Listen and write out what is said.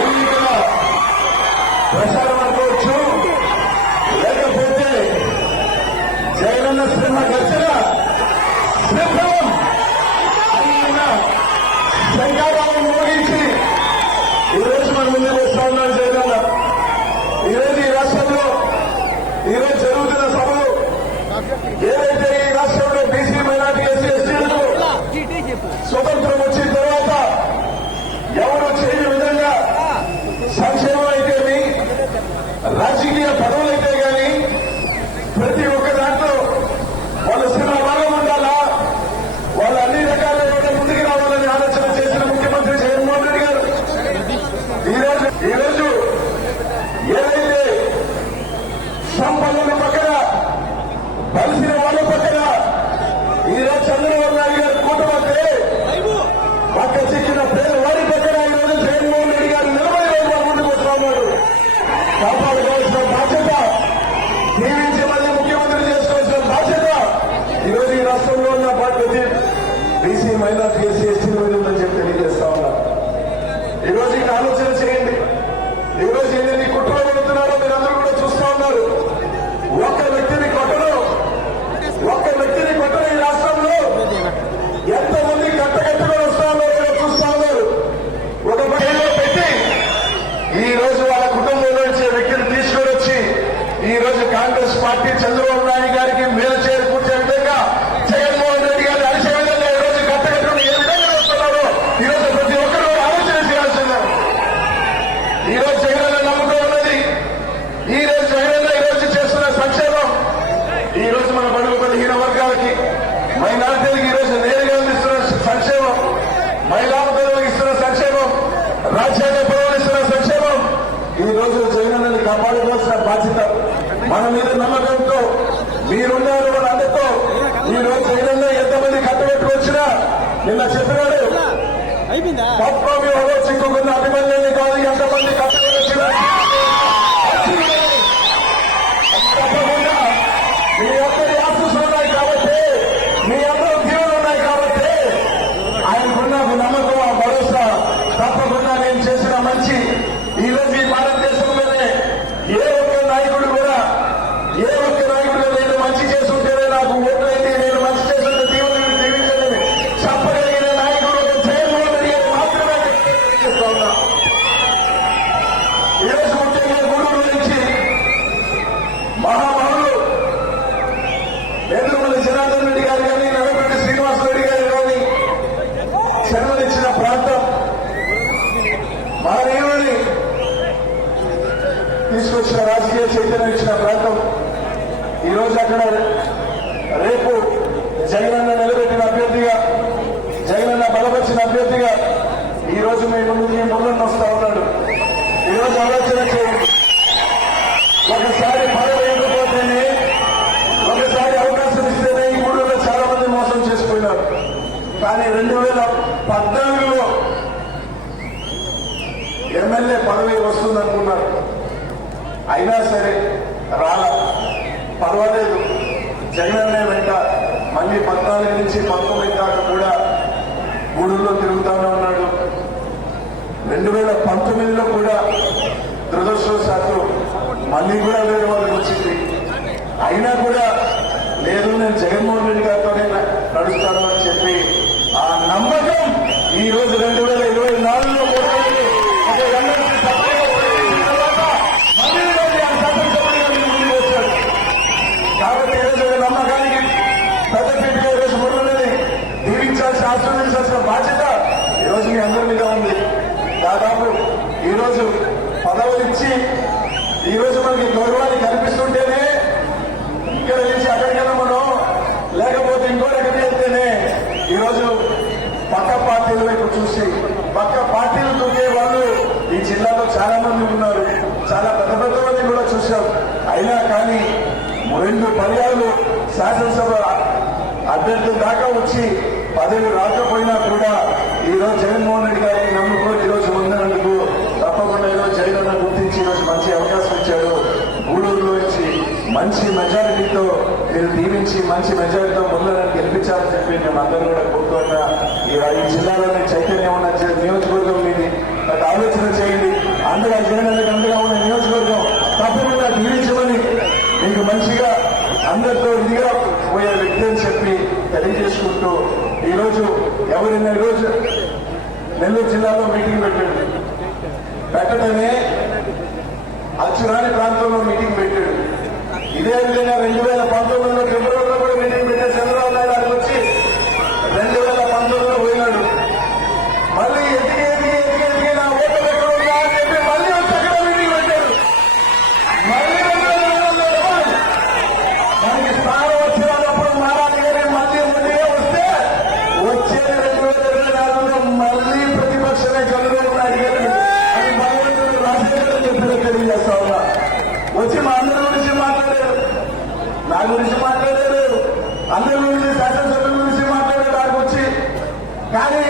ఎన్నికల ప్రచారం అనుకోవచ్చు, లేకపోతే జగనన్న శ్రమ గర్జన శ్రీఫలం ఆయన శంకారావం మోగించి ఈరోజు మన ముందుకు వస్తా ఉన్నాడు జగనన్న. ఈరోజు ఈ రాష్ట్రంలో ఈరోజు జరుగుతున్న సభలు ఏదైతే ఈ రాష్ట్రంలో బీసీ మైనార్టీ ఎస్సీ ఎస్టీలకు స్వతంత్రం వచ్చిన తర్వాత ఎవరు చేయని విధంగా సంక్షేమం అయితేమి రాజకీయ పదవులైతే కానీ ప్రతి ఒక్క దాంట్లో వాళ్ళ శ్రమ భాగం ఉండాలా, వాళ్ళు అన్ని రకాలుగా ముందుకు రావాలని ఆలోచన చేసిన ముఖ్యమంత్రి జగన్మోహన్ రెడ్డి గారు ఈరోజు ఏదైతే సంపన్నుల పక్కన కలిసిన వాళ్ళ పక్కన ఈరోజు చంద్రబాబు నాయుడు గారు కూటమితే పక్క చిక్కిన పేరు వారి పక్కన ఈరోజు జగన్మోహన్ రెడ్డి గారు నిలబడి వాళ్ళ ముందుకు వస్తా ఉన్నారు. కాపాడుకోవాల్సిన బాధ్యత, దీవించి మళ్ళీ ముఖ్యమంత్రి చేసుకోవాల్సిన బాధ్యత ఈరోజు ఈ రాష్ట్రంలో ఉన్న పార్టీ బీసీ మైనార్టీ ఎస్సీ ఎస్టీల మీద ఉందని చెప్పి తెలియజేస్తా ఉన్నారు. ఈరోజు ఇంకా ఆలోచన చేయండి. ఈరోజు ఎన్ని కుట్రలు పెడుతున్నారో మీరు అందరూ కూడా చూస్తా ఉన్నారు. ఒక్క వ్యక్తిని కొట్టడం ఈ రాష్ట్రంలో ఎంతమంది కట్టకట్టుగా వస్తా ఉన్నారో చూస్తా ఉన్నారు. ఒక మహిళలో పెట్టి ఈ రోజు వాళ్ళ కుటుంబంలో వచ్చే వ్యక్తిని తీసుకొని వచ్చి ఈ రోజు కాంగ్రెస్ పార్టీ చంద్రబాబు నాయుడు గారికి మేలు చేకూర్చే విధంగా జగన్మోహన్ రెడ్డి గారిని అరిసే విధంగా ఈ రోజు కట్టకట్టును ఏ విధంగా వస్తున్నారో ఈ రోజు ప్రతి ఒక్కరూ ఆలోచన చేయాల్సిందే. ఈ రోజు జగనన్న నమ్మకం ఉన్నది. ఈ రోజు జగనన్న ఈ రోజు చేస్తున్న సంక్షేమం ఈ రోజు మన బడుగు బలహీన వర్గాలకి మైనార్టీలకు ఈ రోజు నేరుగా అందిస్తున్న సంక్షేమం, మహిళాలకు ఇస్తున్న సంక్షేమం, రాజ్యాంగ పదవులు ఇస్తున్న సంక్షేమం ఈ రోజు జగనన్నని కాపాడుకోవాల్సిన బాధ్యత మన మీద నమ్మకంతో మీరున్నారు. మన అందరితో ఈ రోజు జగనన్న ఎంతమంది కట్టబెట్టుకొచ్చినా నిన్న చెప్పినాడు పద్మవ్యూహంలో చిక్కుకున్న అభిమన్యుని కాదు ఎంతమంది కట్టబెట్టుకొచ్చినా తప్పకుండా మీ అందరి ఆశీస్సులు ఉన్నాయి కాబట్టి, మీ అందరూ దీవులు ఉన్నాయి కాబట్టి ఆయనకున్న నమ్మకం, ఆ భరోసా తప్పకుండా నేను చేసిన మంచి ఈ రోజు ఈ భారతదేశంలోనే ఏ ఒక్క నాయకుడు నేను మంచి చేస్తుంటేనే నాకు ఓట్లయితే నేను మంచి చేస్తుంటే దీవులను దీవించలేని చెప్పగలిగిన నాయకుడు ఒక జగన్మోహన్ రెడ్డి గారు మాత్రమే చేస్తా ఉన్నా. ఈరోజు ముఖ్యంగా గూడూరు నుంచి మహామహులు నేదురుమల్లి జనార్దన్ రెడ్డి గారు కానీ నల్లపరెడ్డి శ్రీనివాసరెడ్డి గారు కానీ శరణిచ్చిన ప్రాంతం మహనీయుడిని తీసుకొచ్చిన రాజకీయ చైతన్యం ఇచ్చిన ప్రాంతం. ఈరోజు అక్కడ రేపు జగనన్న నిలబెట్టిన అభ్యర్థిగా, జగనన్న బలపరిచిన అభ్యర్థిగా ఈ రోజు మీ ముందు వస్తా ఉన్నాడు. ఈరోజు ఆలోచన చేయండి. ఒకసారి పదవి ఇవ్వకపోతేనే, ఒకసారి అవకాశం ఇస్తేనే ఈ ఊళ్ళో చాలా మంది మోసం చేసుకున్నారు. కానీ 2014లో ఎమ్మెల్యే పదవి వస్తుందనుకున్నారు. అయినా సరే రాలా. పర్వాలేదు, జగనన్నే వెంట మళ్ళీ 14 నుంచి 19 దాకా కూడా గూడూరులో తిరుగుతానే ఉన్నాడు. 2019లో కూడా దురదృష్టవశాత్తు మళ్ళీ కూడా వేరే వాళ్ళకి వచ్చింది. అయినా కూడా లేదు నేను జగన్మోహన్ రెడ్డి గారితోనే నడుస్తాను అని చెప్పి ఆ నమ్మకం ఈ రోజు 2024లో కూడా కాబట్టి ఈరోజు నమ్మకానికి పెద్దపీటగా ఈరోజు మురళిని దీవించాల్సి ఆస్వాదించాల్సిన బాధ్యత ఈరోజు మీ అందరి మీద ఉంది. దాదాపు ఈరోజు పదవులు ఇచ్చి ఈరోజు మనకి గౌరవాన్ని కల్పిస్తుంటేనే ఇక్కడ నుంచి అక్కడికైనా మనం లేకపోతే ఇంకోటి వెళ్తేనే ఈరోజు పక్క పార్టీల వైపు చూసి పక్క పార్టీలు దూకే వాళ్ళు ఈ జిల్లాలో చాలా మంది ఉన్నారు. చాలా పెద్ద పెద్ద మంది కూడా చూశాం. అయినా కానీ 2 పర్యాలు శాసనసభ అభ్యర్థుల దాకా వచ్చి పదవి రాకపోయినా కూడా ఈరోజు జగన్మోహన్ రెడ్డి గారిని నమ్ముకొని ఈరోజు ముందున్నందుకు తప్పకుండా ఈరోజు జగనన్న గుర్తించి ఈరోజు మంచి అవకాశం ఇచ్చాడు. గూడూరులో నుంచి మంచి మెజారిటీతో మీరు దీవించి మంచి మెజారిటీతో ముందులను గెలిపించాలని చెప్పి మేము అందరూ కూడా కోరుతున్నా. ఈ జిల్లాలోని చైతన్యం ఉన్న నియోజకవర్గం మీది ఆలోచన చేయండి. అండగా జగన్ అండగా ఉన్న నియోజకవర్గం తప్పకుండా దీవించమని మీకు మంచిగా అందరితో ఇదిగా పోయే వ్యక్తి అని చెప్పి తెలియజేసుకుంటూ ఈరోజు ఎవరైనా ఈరోజు నెల్లూరు జిల్లాలో మీటింగ్ పెట్టడమే అచ్చురాని ప్రాంతంలో మీటింగ్ పెట్టాడు. ఇదే విధంగా 2019లో ఫిబ్రవరిలో కూడా మీటింగ్ పెట్టాడు. చంద్రబాబు నాయుడు గారికి వచ్చి 2019లో పోయినాడు. మళ్ళీ ఎదిగి నా ఓటర్ ఎక్కడ ఉందా అని చెప్పి మళ్ళీ వచ్చి అక్కడ మీటింగ్ పెట్టాడు. మళ్ళీ మనకి స్థానం వచ్చేటప్పుడు మారాలి కానీ మళ్ళీ వస్తే వచ్చేది 2024లో మళ్ళీ ప్రతిపక్షమే చంద్రబాబు నాయుడు గారు అని భగవంతుడు రాజశేఖర్ చెప్పిన తెలియజేస్తా ఉన్నా. వచ్చి మా అందరి గురించి మాట్లాడారు, నా గురించి మాట్లాడారు, అందరి గురించి శాసనసభ్యుల గురించి మాట్లాడారు. నాకు వచ్చి కానీ